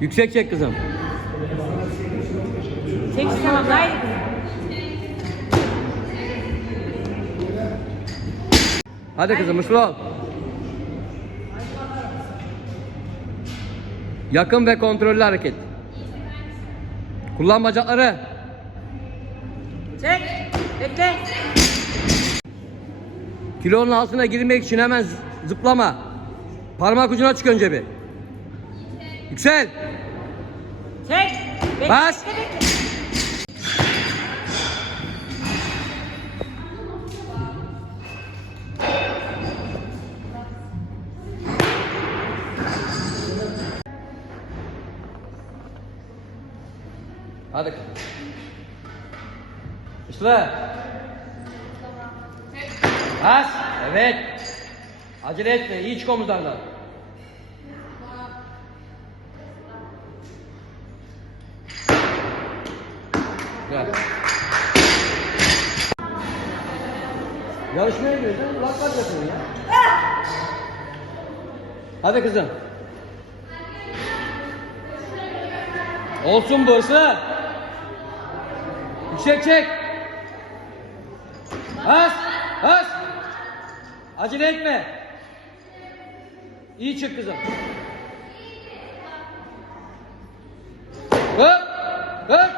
Yüksek çek kızım. Çek tamam kızım. Hadi kızım uçlu ol. Yakın ve kontrollü hareket. Kullan bacakları. Çek. Bekle. Kilonun altına girmek için hemen zıplama. Parmak ucuna çık önce bir. Yüksel. Çek. Bekle, Bas. Bekle, bekle. Hadi. Üstüne. Bas. Evet. Acele etme. İyi çık omuzlardan. Güzel. Yarışmaya gidiyorsun. Kulak yapacaksın ya. Hadi kızım. Olsun bu ısrar. Yüksek çek. Bas. Bas. Acele etme. İyi çık kızım. Hop. Hop.